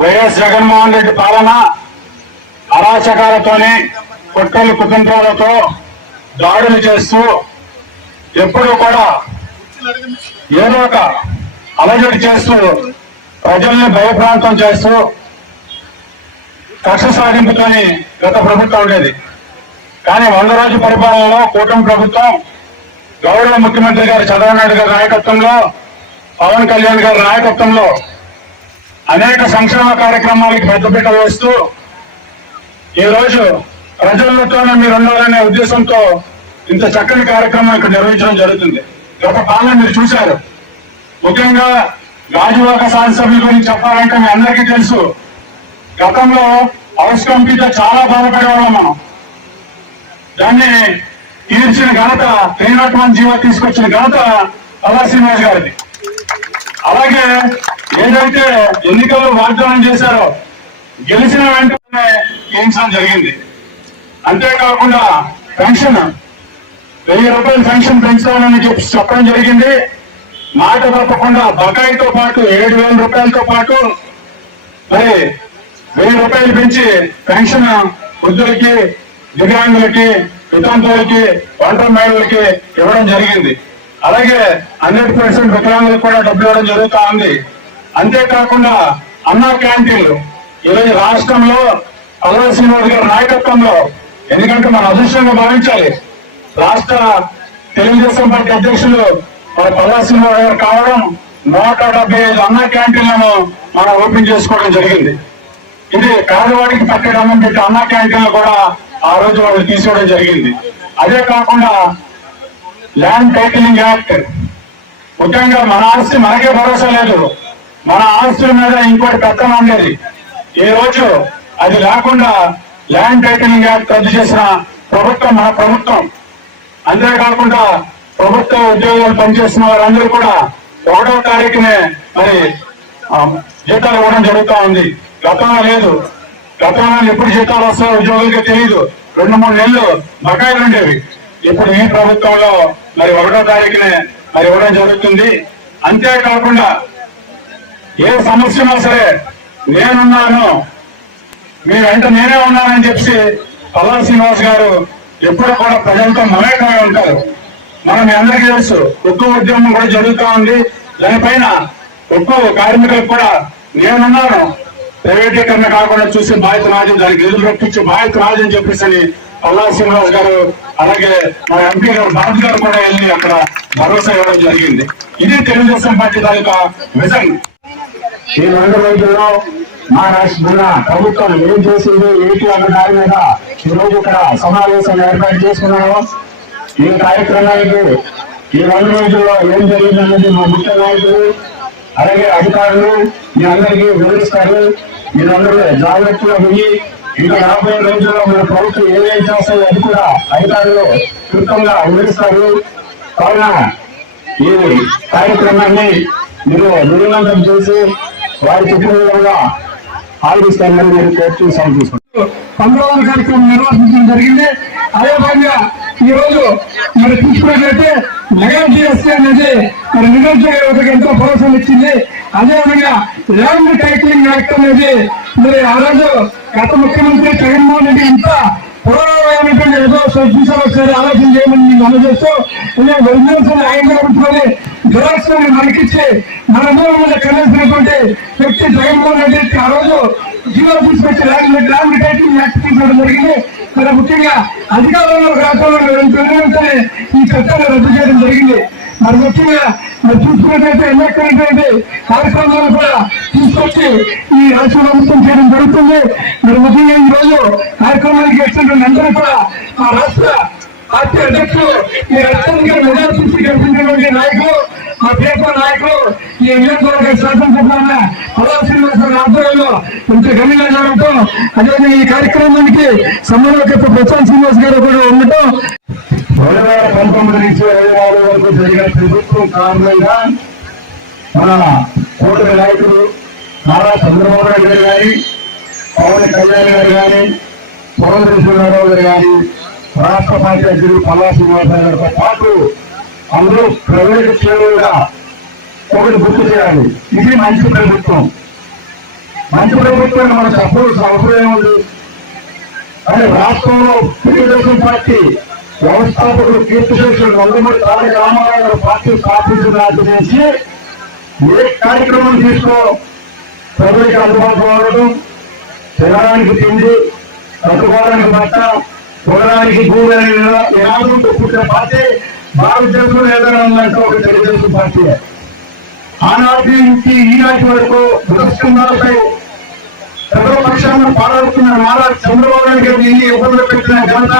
YS Jaganmohan Reddy పాలన అరాచకాలతోనే కుట్రలు కుతంత్రాలతో దాడులు చేస్తూ ఎప్పుడూ కూడా ఏదో ఒక అలజడి చేస్తూ ప్రజల్ని భయప్రాంతం చేస్తూ కక్ష సాధింపుతోని గత ప్రభుత్వం ఉండేది. కానీ 100 రోజు పరిపాలనలో కూటమి ప్రభుత్వం గౌరవ ముఖ్యమంత్రి గారు చంద్రబాబు నాయుడు గారి నాయకత్వంలో, పవన్ కళ్యాణ్ గారి నాయకత్వంలో అనేక సంక్షేమ కార్యక్రమాలకు పెద్దపీట వేస్తూ ఈరోజు ప్రజలతోనే మీరు ఉండాలనే ఉద్దేశంతో ఇంత చక్కని కార్యక్రమం ఇక్కడ నిర్వహించడం జరుగుతుంది. గత పాలన మీరు చూశారు. ముఖ్యంగా గాజువాక శాసనసభ్యుల గురించి చెప్పాలంటే మీ అందరికీ తెలుసు. గతంలో హౌస్ కమిటీతో చాలా బాధపడేవాళ్ళం మనం. దాన్ని తీర్చిన ఘనత 301 జీవో తీసుకొచ్చిన ఘనత పల్లా శ్రీనివాస్ గారిది. అలాగే ఏదైతే ఎన్నికల్లో వాగ్దానం చేశారో గెలిచిన వెంటనే చేయించడం జరిగింది. అంతేకాకుండా పెన్షన్ 1000 రూపాయలు పెన్షన్ పెంచుతామని చెప్పడం జరిగింది. మాట తప్పకుండా బకాయితో పాటు 7000 రూపాయలతో పాటు మరి 1000 రూపాయలు పెంచి పెన్షన్ వృద్ధులకి, దివ్యాంగులకి, వితంతువులకి, ఒంటరి మహిళలకి ఇవ్వడం జరిగింది. అలాగే 100% వికలాంగులకు కూడా డబ్బులు ఇవ్వడం జరుగుతా ఉంది. అంతేకాకుండా అన్నా క్యాంటీన్లు ఈరోజు రాష్ట్రంలో పల్లా శ్రీనివాస్ గారి నాయకత్వంలో, ఎందుకంటే మనం అదృష్టంగా భావించాలి, రాష్ట్ర తెలుగుదేశం పార్టీ అధ్యక్షులు పల్లా శ్రీనివాస్ గారు కావడం 175 అన్నా క్యాంటీన్లను మనం ఓపెన్ చేసుకోవడం జరిగింది. ఇది పేదవాడికి పట్టెడు అన్నం పెట్టి అన్నా క్యాంటీన్లు కూడా ఆ రోజు వాళ్ళు తీసుకోవడం జరిగింది. అదే కాకుండా ల్యాండ్ టైటిలింగ్ యాక్ట్, ముఖ్యంగా మన ఆస్తి మనకే భరోసా లేదు, మన ఆస్తుల మీద ఇంకోటి పెత్తనం ఉండేది. ఈ రోజు అది లేకుండా ల్యాండ్ టైటిలింగ్ యాక్ట్ రద్దు చేసిన ప్రభుత్వం మన ప్రభుత్వం. అంతేకాకుండా ప్రభుత్వ ఉద్యోగాలు పనిచేస్తున్న వారందరూ కూడా 1వ తారీఖునే మరి జీతాలు ఇవ్వడం జరుగుతూ ఉంది. గతంలో లేదు. గతంలో ఎప్పుడు జీతాలు వస్తాయో ఉద్యోగులకి తెలియదు. 2-3 నెలలు బకాయిలు ఉండేవి. ఇప్పుడు ఈ ప్రభుత్వంలో మరి 1వ తారీఖునే మరి ఇవ్వడం జరుగుతుంది. అంతేకాకుండా ఏ సమస్య ఉన్నా సరే నేనున్నాను, మీ వెంట నేనే ఉన్నానని చెప్పి పల్లా శ్రీనివాస్ గారు ఎప్పుడు కూడా ప్రజలతో మమేకమై ఉంటారు. మనం మీ అందరికీ తెలుసు, ఉక్కు ఉద్యమం కూడా జరుగుతూ ఉంది. దానిపైన ఉక్కు కార్మికులకు కూడా నేనున్నాను, ప్రైవేటీకరణ కాకుండా చూసే బాధ్యత నాది, దానికి నిధులు రప్పించే బాధ్యత నాది అని చెప్పేసి పల్లా శ్రీనివాస్ గారు, అలాగే మా ఎంపీ గారు భారత్ గారు కూడా వెళ్ళి అక్కడ భరోసా ఇవ్వడం జరిగింది. ఇది తెలుగుదేశం పార్టీ తాలూకా విజన్. ఈ 2 రోజుల్లో మా రాష్ట్ర ప్రభుత్వం ఏం చేసింది ఏంటి అన్న దాని మీద ఈ రోజు ఇక్కడ సమావేశాన్ని ఏర్పాటు చేసుకున్నాము. ఈ కార్యక్రమానికి ఈ 2 రోజుల్లో ఏం జరిగిందనేది మా ముఖ్య నాయకులు అలాగే అధికారులు మీ అందరికీ వివరిస్తారు. మీరందరూ జాగ్రత్తగా పోయి ఇంకా రాబోయే రోజుల్లో మన ప్రభుత్వం ఏమేం చేస్తాయో అది కూడా అధికారులు క్లుప్తంగా వివరిస్తారు. కావున ఈ కార్యక్రమాన్ని మీరు విలీనం చేసి వారి చెప్పిన విధంగా ఆలోచిస్తారని నేను కోర్టు సమర్పిస్తున్నాను. 19వ కార్యక్రమం నిర్వహించడం జరిగింది. అదేవిధంగా ఈ రోజు మరి చూసుకున్నట్లయితే మెగా జిఎస్టీ అనేది మరి నిరుద్యోగ యువతకు ఎంతో భరోసా ఇచ్చింది. అదేవిధంగా ల్యాండ్ టైటిలింగ్ యాక్ట్ అనేది మరి ఆ రోజు గత ముఖ్యమంత్రి జగన్మోహన్ రెడ్డి ఇంత పురోగమైనటువంటి ఏదో చూసారు, ఒకసారి ఆలోచన చేయమని నేను అందజేస్తూ ఒరిజినల్స్ ఆయన పెట్టుకొని జిరాక్స్ మనకిచ్చి మనందరం మీద కలిసినటువంటి వ్యక్తి జగన్మోహన్ రెడ్డి ఆ రోజు జీవో తీసుకొచ్చి ల్యాండ్ టైటిలింగ్ యాక్ట్ తీసుకోవడం జరిగింది. మరి ముఖ్యంగా అధికారంలో రాష్ట్రంలో ఈ చట్టాన్ని రద్దు చేయడం జరిగింది. మరి ముఖ్యంగా మరి చూసుకున్నట్లయితే ఎన్నెక్కడైతే కార్యక్రమాలు కూడా తీసుకొచ్చి ఈ రాష్ట్ర ప్రభుత్వం చేయడం జరుగుతుంది. మరి ముఖ్యంగా ఈ రోజు కార్యక్రమానికి వచ్చినటువంటి అందరూ కూడా మా రాష్ట్ర పార్టీ అధ్యక్షులు ఈ రాష్ట్రానికి మెజార్టీ గెలిపించినటువంటి నాయకులు, మా పేపర్ నాయకులు, ఈ నియోజకవర్గ శాసనసభ్యులైన పల్లా శ్రీనివాసరావు ఆధ్వర్యంలో ఇంత ఘనంగా జరగటం, అదేవిధంగా ఈ కార్యక్రమానికి సమన్వయకర్త ప్రశాంత్ శ్రీనివాస్ గారు కూడా ఉండటం 2019 నుంచి 2024 వరకు జరిగిన ప్రభుత్వం కారణంగా మన కూటమి నాయకులు నారా చంద్రబాబు నాయుడు గారు కానీ, పవన్ కళ్యాణ్ గారు కానీ, పురంధరేశ్వరరావు గారు కానీ, రాష్ట్ర పార్టీ అధ్యక్షుడు పల్లా శ్రీనివాసరావు గారితో పాటు అందరూ ప్రైవేట్ సేవలుగా ఒకటి గుర్తు చేయాలి. ఇది మంచి ప్రభుత్వం. మంచి ప్రభుత్వాన్ని మనం చెప్పాల్సిన అవసరం ఏముంది. కానీ రాష్ట్రంలో తెలుగుదేశం పార్టీ వ్యవస్థాపకులు కీర్తిశేషులు నందమూరి తారక రామారావు గారు పార్టీ స్థాపించిన నాటి నుంచి ఏ కార్యక్రమం తీసుకో ప్రజలకి అందుబాటులో ఉండడం, తినడానికి తిండి, కట్టుకోవడానికి బట్ట, కొనడానికి భూమి అనే నినాదంతో పుట్టిన పార్టీ భారతదేశంలో ఏదైనా ఉందంటే ఒక తెలుగుదేశం పార్టీ. ఆనాటి నుంచి ఈనాటి వరకు దురస్కంధాలపై ప్రజల పక్షాలను పాల్గొతున్న నారా చంద్రబాబు నాయుడు గారిని ఎన్ని ఇబ్బందులు పెట్టిన ఘనత,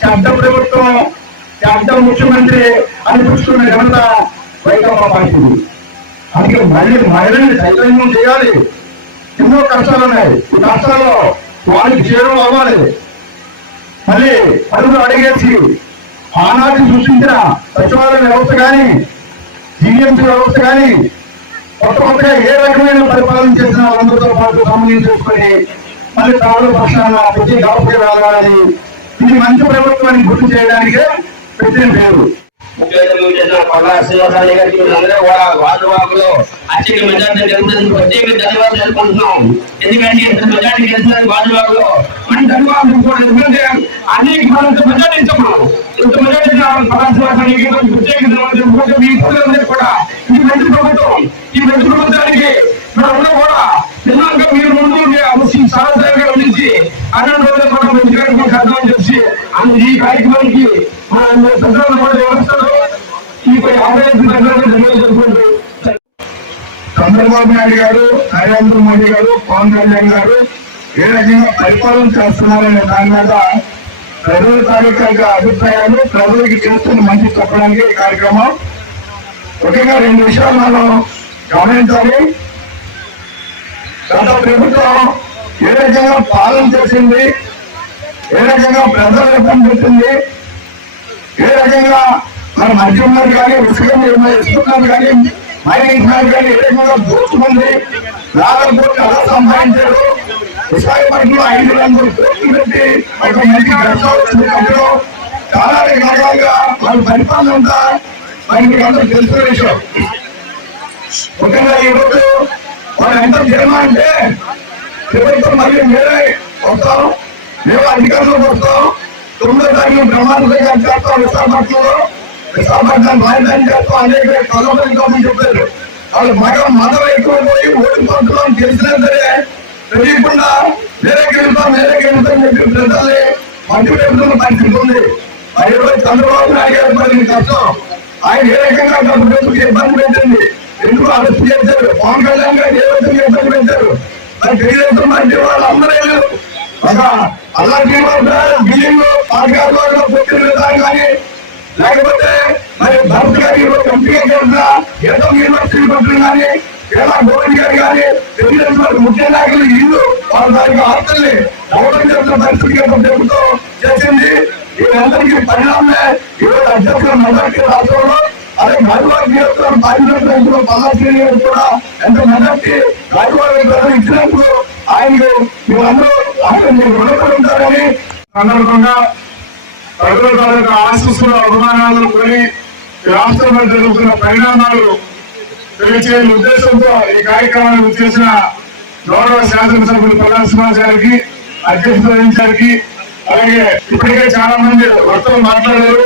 చెడ్డ ప్రభుత్వం, చెడ్డ ముఖ్యమంత్రి అనిపిస్తున్న ఘనత వైకాపా పార్టీ. అందుకే మహిళల్ని చైతన్యం చేయాలి. ఎన్నో కష్టాలు ఉన్నాయి. ఈ కష్టాల్లో వాళ్ళకి చేరువ అవ్వాలి. మళ్ళీ పనులు అడిగేసి ఆనాటి సృష్టించిన సచివాలయ వ్యవస్థ కానీ, జీఎంసీ వ్యవస్థ కానీ కొత్తగా ఏ రకమైన పరిపాలన చేసినా అందరితో పాటు సమన్వయం చేసుకొని మళ్ళీ ప్రజల పక్షాన ప్రతి గౌరవ రావాలని, ఇది మంచి ప్రభుత్వాన్ని గుర్తు చేయడానికే పెట్టిన పేరు. శ్రీనివాసరావు గారికి అందరూ కూడా వాదువాకులు అత్యధిక మెజార్టీ గెలిచినందుకు ప్రత్యేక ధన్యవాదాలు తెలుపుకుంటున్నాం. ఎందుకంటే ఇంత మెజార్టీ గెలిచినందుకు వాదువాకులు మన ధన్యవాదాలు కూడా. ఎందుకంటే అనేక మెజార్టీ ఇచ్చాము. ఇంత మెజార్టీ ప్రత్యేక ధన్యవాదాలు. మీ పూజలందరూ కూడా ఈ మంచి ప్రభుత్వం, ఈ మంచి ప్రభుత్వానికి మనం కూడా ఎన్నో మీరు ముందు సహజంగా అందించి అన్ని రోజులు కూడా మంచిగా అర్థం చేసి ఈ కార్యక్రమానికి చంద్రబాబు నాయుడు గారు, నరేంద్ర మోడీ గారు, పవన్ కళ్యాణ్ గారు ఏ రకంగా పరిపాలన చేస్తున్నారనే దాని మీద ప్రజల తాలూకా అభిప్రాయాలు ప్రజలకి చేస్తున్న మంచి చెప్పడానికి ఈ కార్యక్రమం. ముఖ్యంగా 2 విషయాలు మనం గమనించాలి. గత ప్రభుత్వం ఏ రకంగా పాలన చేసింది, ఏ రకంగా ప్రజలు ఇబ్బంది పెట్టింది, ఏ రకంగా మన మధ్యన్నారు కానీ ఇస్తున్నారు కానీ మైనింగ్ కానీ ఏ రకంగా దోచుకుంది, 4 కోట్లు ఎలా సంపాదించారు, విశాఖపట్నంలో 500 కోట్లు పెట్టి ఒక మంచి గంటలో చాలా రకాలుగా వాళ్ళ పరిపాలన ఉందా మనకి అందరూ తెలిసిన విషయం. ముఖ్యంగా ఈ రోజు వాళ్ళు ఎంత జన్మ అంటే ప్రభుత్వం మళ్ళీ మీరే వస్తాం, మేము అధికారంలోకి వస్తాం, 9వ తారీఖు బ్రహ్మాండంగా చేస్తాం, విశాఖపట్నం రాజధాని చేస్తాం, అనేక కలవని చెప్పారు. వాళ్ళు మతం ఎక్కువ పోయి ఓడిపోతున్నాం తెలిసినా సరే తెలియకుండా వేరే గెలుస్తాం చెప్పి ప్రజల్ని మంచి పెడుతున్న పరిస్థితి ఉంది. మరి చంద్రబాబు నాయుడు గారు పడిన కష్టం ఆయన ఏ రకంగా ప్రభుత్వం ఇబ్బంది పెట్టింది, ఎందుకు అరెస్ట్ చేశారు, పవన్ కళ్యాణ్ గారు ఏ రకంగా ఇబ్బంది పెట్టారు. మరి తెలుగుదేశం పార్టీ వాళ్ళు అందరూ ఒక అలాంటి బిల్డింగ్ పాఠశాలలో పోటీ విధానం కానీ లేకపోతే మరి భరత్ గారి ఎంపీగా చేసిన ఏదో యూనివర్సిటీ పట్ల కానీ ఎలా గోవింద్ గారు కానీ తెలుగుదేశం ముఖ్య నాయకులు ఇల్లు వాళ్ళ దానికి ఆస్తుల్ని అవడం చేసిన పరిస్థితి ప్రభుత్వం చేసింది. వీళ్ళందరికీ పరిణామమే ఈరోజు అధ్యక్షులు మెజార్టీ రాష్ట్రంలో అదే గాజువాడ నియోజకవర్గం పార్లమెంట్లో పల్లాశ్రీ కూడా ఎంత మెజార్టీ గాజువాడ ఇచ్చినప్పుడు ఆయనకు మీరందరూ ఆయన మీరు రుణపడి ఉంటారని సందర్భంగా ప్రజల తాలూకా ఆశీస్సులు అభిమానాలను కొని రాష్ట్రంలో జరుగుతున్న పరిణామాలు తెలియచే ఉద్దేశంతో ఈ కార్యక్రమాన్ని చేసిన గౌరవ శాసనసభ్యులు ప్రధాన శ్రీనివాస్ గారికి, అధ్యక్షత వహించడానికి, అలాగే ఇప్పటికే చాలా మంది వక్తలు మాట్లాడారు.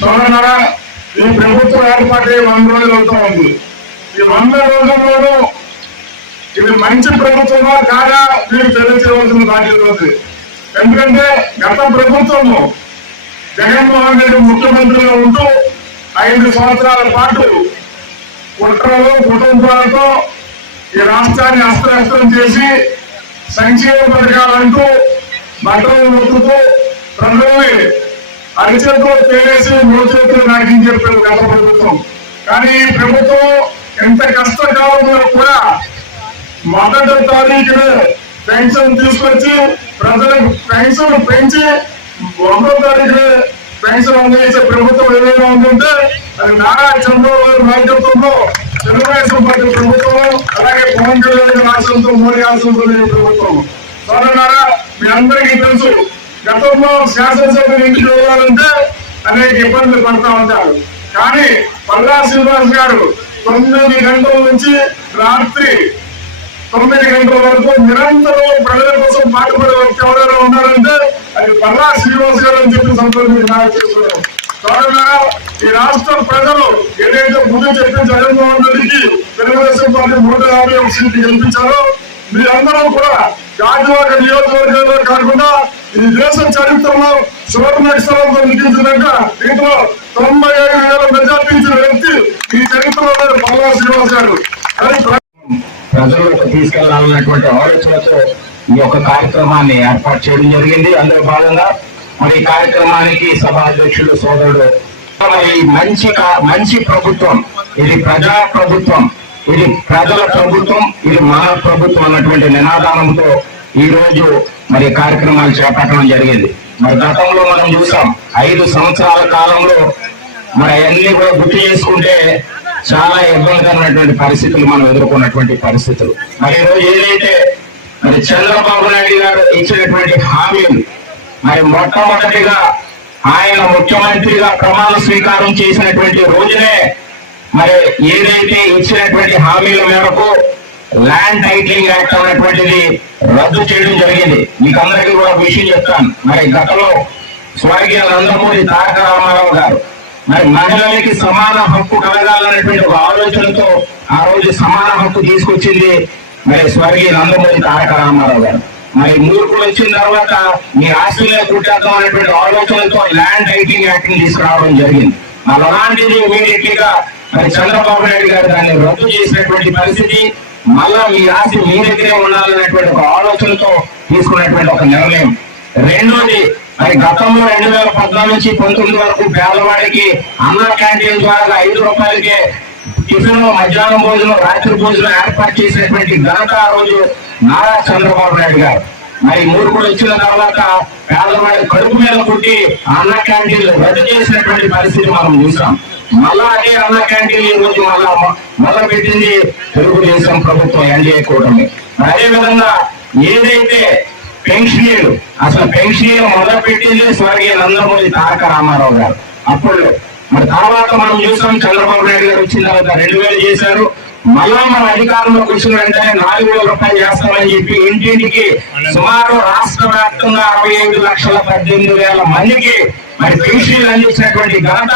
సోదరులారా, ఈ ప్రభుత్వం ఏర్పాటు 100 రోజులు అవుతూ ఉంది. ఈ 100 రోజుల్లోనూ ఇది మంచి ప్రభుత్వమా కాదా మీరు తెలియచేయవలసిన బాధ్యత ఉంది. ఎందుకంటే గత ప్రభుత్వము జగన్మోహన్ రెడ్డి ముఖ్యమంత్రిగా ఉంటూ 5 సంవత్సరాల పాటు కుట్రలు కుటుంబాలతో ఈ రాష్ట్రాన్ని అస్త్రహస్తం చేసి సంక్షేమ పథకాలంటూ బట్టలు నొక్కుతూ ప్రజల్ని అరిచేతులు తేలేసి 3 చేతులు నాటిని చెప్పారు గత ప్రభుత్వం. కానీ ఈ ప్రభుత్వం ఎంత కష్టకాలంలో కూడా మొదటి తారీఖున పెన్షన్ తీసుకొచ్చి ప్రజలకు పెన్షన్ పెంచి 1వ తారీఖు పెన్షన్ అందజేసే ప్రభుత్వం ఏదైనా ఉందంటే అది నారా చంద్రబాబు గారి నాయకత్వంలో తెలుగుదేశం పార్టీ ప్రభుత్వం, అలాగే పవన్ కళ్యాణ్ రాష్ట్రంతో మోడీ రాష్ట్రంతో ప్రభుత్వం. సోదరులారా, మీ అందరికీ తెలుసు, గతంలో శాసనసభ్యులు ఇంటికి వెళ్ళాలంటే అనేక ఇబ్బందులు పడతా ఉంటారు. కానీ పల్లా శ్రీనివాస్ గారు 9 గంటల నుంచి రాత్రి 9 గంటల వరకు నిరంతరం ప్రజల కోసం పాటుపడే వ్యక్తి ఎవరైనా ఉన్నారంటే అది పల్లా శ్రీనివాస్ గారు అని చెప్పి సంతోషంగా చేస్తున్నారు. కారణంగా ఈ రాష్ట్ర ప్రజలు ఏదైతే ముందు చెప్పిన జగన్మోహన్ రెడ్డికి తెలుగుదేశం పార్టీ 151 సీట్లు గెలిపించారో మీరందరూ కూడా గాజువాక నియోజకవర్గంలో కాకుండా ఈ దేశ చరిత్రలో సువర్ణాక్షరంతో లిఖించినాక దీంట్లో 95,000 మెజార్టీ ఇచ్చిన వ్యక్తి ఈ చరిత్రలో పల్లా శ్రీనివాస్ గారు. ప్రజలకు తీసుకెళ్లాలన్నటువంటి ఆలోచనతో ఈ యొక్క కార్యక్రమాన్ని ఏర్పాటు చేయడం జరిగింది. అందులో భాగంగా మరి ఈ కార్యక్రమానికి సభా అధ్యక్షుడు సోదరుడు మరి మంచి ప్రభుత్వం, ఇది ప్రజా ప్రభుత్వం, ఇది ప్రజల ప్రభుత్వం, ఇది మన ప్రభుత్వం అన్నటువంటి నినాదంతో ఈ రోజు మరి కార్యక్రమాలు చేపట్టడం జరిగింది. మరి గతంలో మనం చూసాం 5 సంవత్సరాల కాలంలో మరి అన్ని కూడా గుర్తు చేసుకుంటే చాలా ఇబ్బందికరమైనటువంటి పరిస్థితులు మనం ఎదుర్కొన్నటువంటి పరిస్థితులు. మరి ఈరోజు ఏదైతే మరి చంద్రబాబు నాయుడు గారు ఇచ్చినటువంటి హామీలు, మరి మొట్టమొదటిగా ఆయన ముఖ్యమంత్రిగా ప్రమాణ స్వీకారం చేసినటువంటి రోజునే మరి ఏదైతే ఇచ్చినటువంటి హామీల మేరకు ల్యాండ్ టైటిలింగ్ యాక్ట్ అనేటువంటిది రద్దు చేయడం జరిగింది. మీకు అందరికీ కూడా విషయం చెప్తాను. మరి గతంలో స్వర్గీయ నందమూరి తారక రామారావు గారు మరి మహిళలకి సమాన హక్కు కలగాలనేటువంటి ఒక ఆలోచనతో ఆ రోజు సమాన హక్కు తీసుకొచ్చింది మరి స్వర్గీయ నందమూరి తారక రామారావు గారు. మరి మూర్ఖులు వచ్చిన తర్వాత మీ ఆస్ట్రేలియా కుట్టేద్దాం అనేటువంటి ఆలోచనతో ల్యాండ్ టైటిలింగ్ యాక్ట్ ని తీసుకురావడం జరిగింది. అలాంటిది ఇమీడియట్లీగా మరి చంద్రబాబు నాయుడు గారు దాన్ని రద్దు చేసినటువంటి పరిస్థితి, మళ్ళా మీ ఆస్తి మీ దగ్గరే ఉండాలనేటువంటి ఒక ఆలోచనతో తీసుకున్నటువంటి ఒక నిర్ణయం. రెండోది మరి గతంలో 2014 నుంచి 19 వరకు పేదవాడికి అన్న క్యాంటీన్ ద్వారా 5 రూపాయలకే టిఫిన్, మధ్యాహ్నం భోజనం, రాత్రి భోజనం ఏర్పాటు చేసినటువంటి ఘనత ఆ రోజు నారా చంద్రబాబు నాయుడు గారు. మరి మూర్ఖులు వచ్చిన తర్వాత పేదవాడి కడుపు మీద పుట్టి అన్న క్యాంటీన్లు రద్దు చేసినటువంటి పరిస్థితి మనం చూసాం. మళ్ళా అదే అన్న క్యాంటీన్ ఈ రోజు మళ్ళా మొదలు పెట్టింది తెలుగుదేశం ప్రభుత్వం, ఎన్డీఏ కూటమి. అదే విధంగా ఏదైతే పెన్షనీలు, అసలు పెన్షనీలు మొదలు పెట్టింది స్వర్గీయ నందమూరి తారక రామారావు గారు. అప్పుడు మరి తర్వాత మనం చూసాం చంద్రబాబు నాయుడు గారు వచ్చిన తర్వాత 2,000 చేశారు. మళ్ళా మన అధికారంలోకి వచ్చిన వెంటనే 4,000 రూపాయలు చేస్తామని చెప్పి ఇంటింటికి సుమారు రాష్ట్ర వ్యాప్తంగా 65,18,000 మందికి మరి పెన్షన్లు అందించినటువంటి ఘనత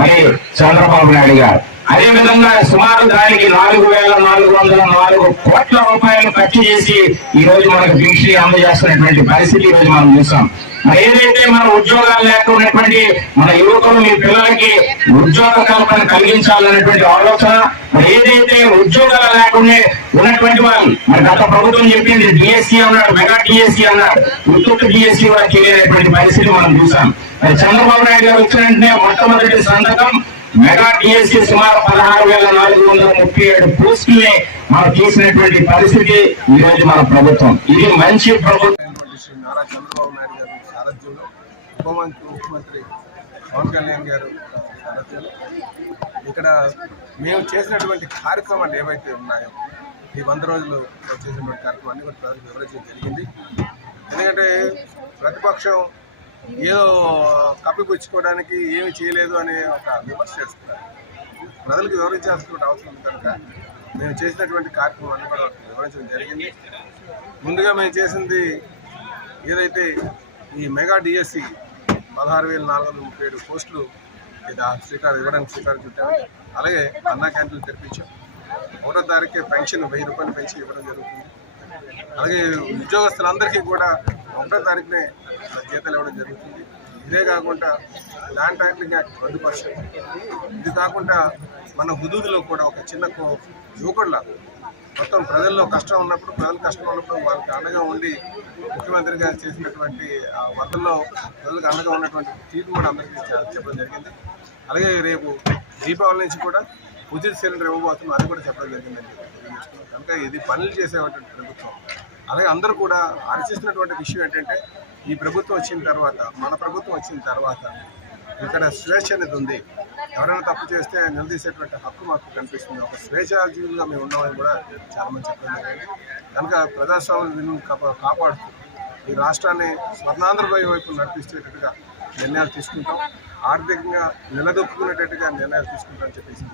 మరి చంద్రబాబు నాయుడు గారు. అదే విధంగా సుమారు దానికి 4,404 కోట్ల రూపాయలు ఖర్చు చేసి ఈ రోజు మనకు పెన్షన్ అందజేస్తున్నటువంటి పరిస్థితి ఈ రోజు మనం చూసాం. మరి ఏదైతే మన ఉద్యోగాలు లేకున్నటువంటి మన యువకులు, మీ పిల్లలకి ఉద్యోగ కల్పన కలిగించాలనేటువంటి ఆలోచన, మరి ఏదైతే ఉద్యోగాలు లేకుండా ఉన్నటువంటి వాళ్ళు మరి గత ప్రభుత్వం చెప్పింది డిఎస్సీ అన్నాడు, మెగా డిఎస్సీ అన్నాడు, ఉత్తు డిఎస్సీ కూడా తెలియనటువంటి పరిస్థితి మనం చూసాం. మరి చంద్రబాబు నాయుడు గారు వచ్చిన వెంటనే మొట్టమొదటి సంతకం మెగా డిఎస్సీ సుమారు 16,437 పోస్టుల్ని మనం తీసినటువంటి పరిస్థితి ఈ రోజు మన ప్రభుత్వం. ఇది మంచి ప్రభుత్వం. నారా చంద్రబాబు నాయుడు గారు సారథ్యంలో, ముఖ్యమంత్రి పవన్ కళ్యాణ్ గారు సారథ్యంలో ఇక్కడ మేము చేసినటువంటి కార్యక్రమాలు ఏవైతే ఉన్నాయో ఈ 100 రోజులు చేసినటువంటి కార్యక్రమాన్ని కూడా ప్రజలకు వివరించడం జరిగింది. ఎందుకంటే ప్రతిపక్షం ఏదో కప్పిపుచ్చుకోవడానికి ఏమి చేయలేదు అనే ఒక విమర్శ చేస్తున్నారు. ప్రజలకు వివరించాల్సినటువంటి అవసరం ఉంది కనుక మేము చేసినటువంటి కార్యక్రమాన్ని కూడా వివరించడం జరిగింది. ముందుగా మేము చేసింది ఏదైతే ఈ మెగా డిఎస్సి 16,437 పోస్టులు ఇవ్వడానికి శ్రీకారం చుట్టాము. అలాగే అన్నా క్యాంటీన్లు తెరిపించాం. 1వ తారీఖే పెన్షన్ 1000 రూపాయలు పెన్షన్ ఇవ్వడం జరుగుతుంది. అలాగే ఉద్యోగస్తులందరికీ కూడా 1వ తారీఖునే జీతాలు ఇవ్వడం జరుగుతుంది. ఇదే కాకుండా ల్యాండ్ టైటిలింగ్ యాక్ట్ రద్దుపరిచాం. ఇది కాకుండా మన హుదూదులో కూడా ఒక చిన్న యువకుడిలా మొత్తం ప్రజల్లో కష్టం ఉన్నప్పుడు, ప్రజలు కష్టం ఉన్నప్పుడు వాళ్ళకి అండగా ఉండి ముఖ్యమంత్రిగా చేసినటువంటి వద్దల్లో ప్రజలకు అండగా ఉన్నటువంటి తీరు కూడా అందరికీ చెప్పడం జరిగింది. అలాగే రేపు దీపావళి నుంచి కూడా ఉచిత సిలిండర్ ఇవ్వబోతున్నాం, అది కూడా చెప్పడం జరిగిందని తెలియజేస్తున్నాం. కనుక ఇది పనులు చేసేటువంటి ప్రభుత్వం. అలాగే అందరూ కూడా ఆలోచిస్తున్నటువంటి విషయం ఏంటంటే ఈ ప్రభుత్వం వచ్చిన తర్వాత, మన ప్రభుత్వం వచ్చిన తర్వాత ఇక్కడ స్వేచ్ఛ అనేది ఉంది. ఎవరైనా తప్పు చేస్తే నిలదీసేటువంటి హక్కు మాకు కనిపిస్తుంది. ఒక స్వేచ్ఛాజీవులుగా మేము ఉన్నామని కూడా చాలామంది చెప్పడం జరిగింది. కనుక ప్రజాస్వామ్య విలువను కాపాడుతూ ఈ రాష్ట్రాన్ని స్వర్ణాంధ్రప్రదేశ్ వైపు నడిపిస్తేటట్టుగా నిర్ణయాలు తీసుకుంటాం. ఆర్థికంగా నిలదొక్కునేటట్టుగా నిర్ణయాలు తీసుకుంటామని చెప్పేసి